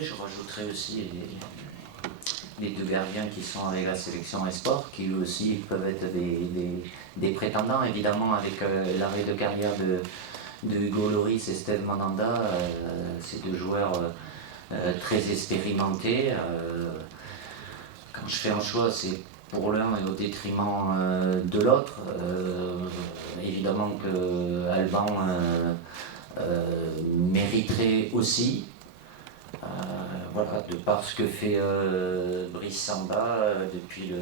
Je rajouterai aussi les deux gardiens qui sont avec la sélection Esport, qui eux aussi peuvent être des prétendants, évidemment, avec l'arrêt de carrière de Hugo Lloris et Steve Mandanda, ces deux joueurs très expérimentés. Quand je fais un choix, c'est pour l'un et au détriment de l'autre. Évidemment que Alban mériterait aussi. Voilà, de par ce que fait Brice Samba depuis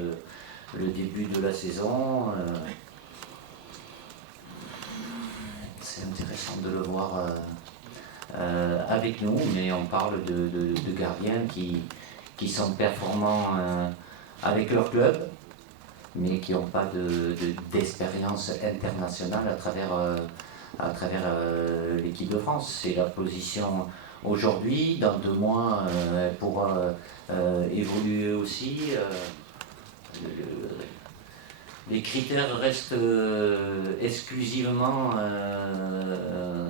le début de la saison. C'est intéressant de le voir avec nous, mais on parle de gardiens qui sont performants avec leur club, mais qui n'ont pas d'expérience internationale à travers l'équipe de France. C'est la position aujourd'hui. Dans 2 mois, elle pourra évoluer aussi. Les critères restent exclusivement,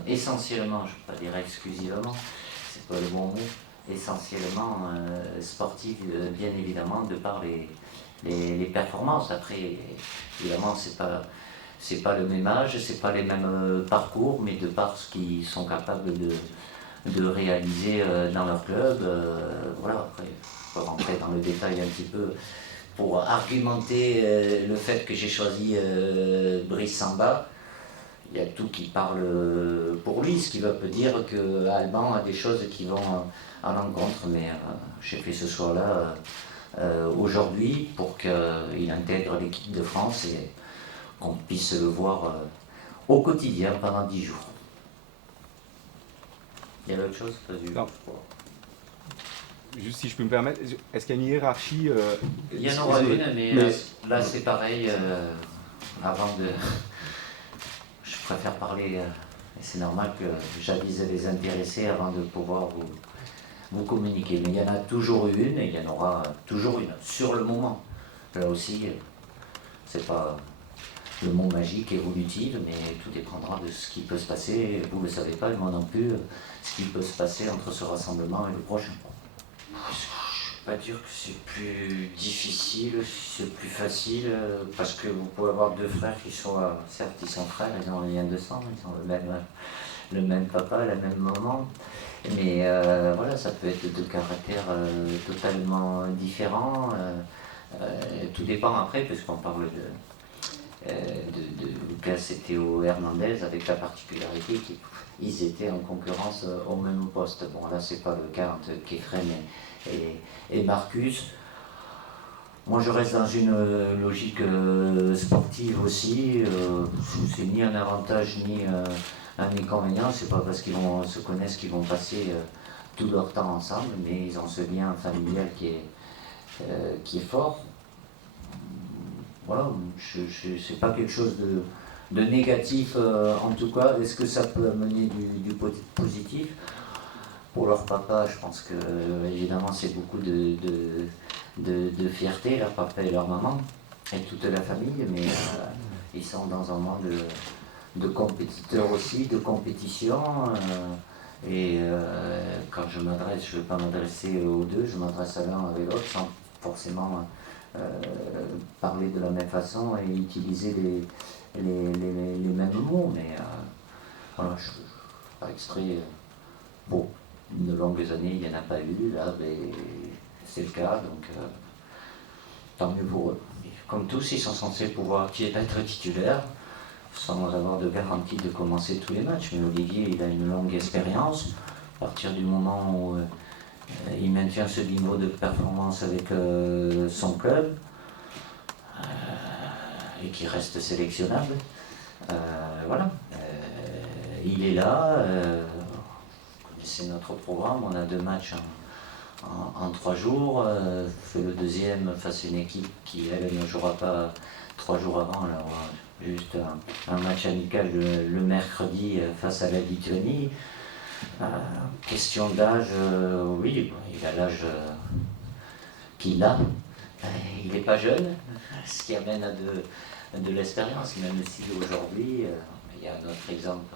essentiellement, je ne peux pas dire exclusivement, c'est pas le bon mot, essentiellement sportifs, bien évidemment, de par les performances. Après, évidemment, c'est pas le même âge, c'est pas les mêmes parcours, mais de par ce qu'ils sont capables de réaliser dans leur club. Voilà, après, on peut rentrer dans le détail un petit peu pour argumenter le fait que j'ai choisi Brice Samba. Il y a tout qui parle pour lui, ce qui veut dire que Alban a des choses qui vont à l'encontre, mais j'ai fait ce choix-là aujourd'hui pour qu'il intègre l'équipe de France et qu'on puisse le voir au quotidien pendant 10 jours. Il y a autre chose? Non. Juste si je peux me permettre, est-ce qu'il y a une hiérarchie Il y en aura une, mais là c'est pareil. Avant de... Je préfère parler, et c'est normal que j'avise les intéressés avant de pouvoir vous communiquer. Mais il y en a toujours une, et il y en aura toujours une, sur le moment. Là aussi, c'est pas le mot magique, évolutif, mais tout dépendra de ce qui peut se passer. Vous ne le savez pas, et moi non plus, ce qui peut se passer entre ce rassemblement et le prochain. Je ne peux pas dire que c'est plus difficile, c'est plus facile, parce que vous pouvez avoir 2 frères qui sont, certes ils sont frères, ils ont un lien de sang, ils ont le même papa, la même maman, mais voilà, ça peut être 2 caractères totalement différents. Tout dépend après, puisqu'on parle de Lucas et Théo Hernandez, avec la particularité qu'ils étaient en concurrence au même poste. Bon, là, c'est pas le cas entre Kefren et Marcus. Moi, je reste dans une logique sportive aussi. C'est ni un avantage ni un inconvénient. C'est pas parce qu'ils se connaissent qu'ils vont passer tout leur temps ensemble, mais ils ont ce lien familial qui est fort. Voilà, c'est pas quelque chose de négatif en tout cas. Est-ce que ça peut amener du positif? Pour leur papa, je pense que évidemment c'est beaucoup de fierté, leur papa et leur maman, et toute la famille, mais ils sont dans un monde de compétiteurs aussi, de compétition. Et quand je m'adresse, je ne vais pas m'adresser aux deux, je m'adresse à l'un avec l'autre sans forcément parler de la même façon et utiliser les mêmes mots. Mais voilà, je ne fais pas exprès. Bon, de longues années, il n'y en a pas eu, là, mais c'est le cas, donc tant mieux pour eux. Comme tous, ils sont censés pouvoir être titulaires, sans avoir de garantie de commencer tous les matchs. Mais Olivier, il a une longue expérience. À partir du moment où il maintient ce niveau de performance avec son club, et qui reste sélectionnable, voilà. Il est là. C'est notre programme, on a 2 matchs en 3 jours, le deuxième face à une équipe qui elle ne jouera pas 3 jours avant, alors juste un match amical le mercredi face à la Lituanie. Question d'âge, oui, il a l'âge qu'il a, il n'est pas jeune, ce qui amène à de l'expérience, même si aujourd'hui, il y a un autre exemple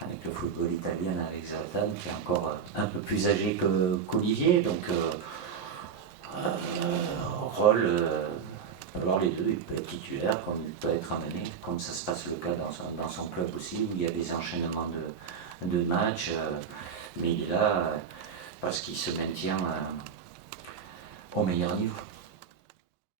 avec le football italien, avec Zlatan, qui est encore un peu plus âgé qu'Olivier. Donc, rôle, alors les deux, il peut être titulaire, comme il peut être amené, comme ça se passe le cas dans son club aussi, où il y a des enchaînements de matchs. Mais il est là parce qu'il se maintient au meilleur niveau.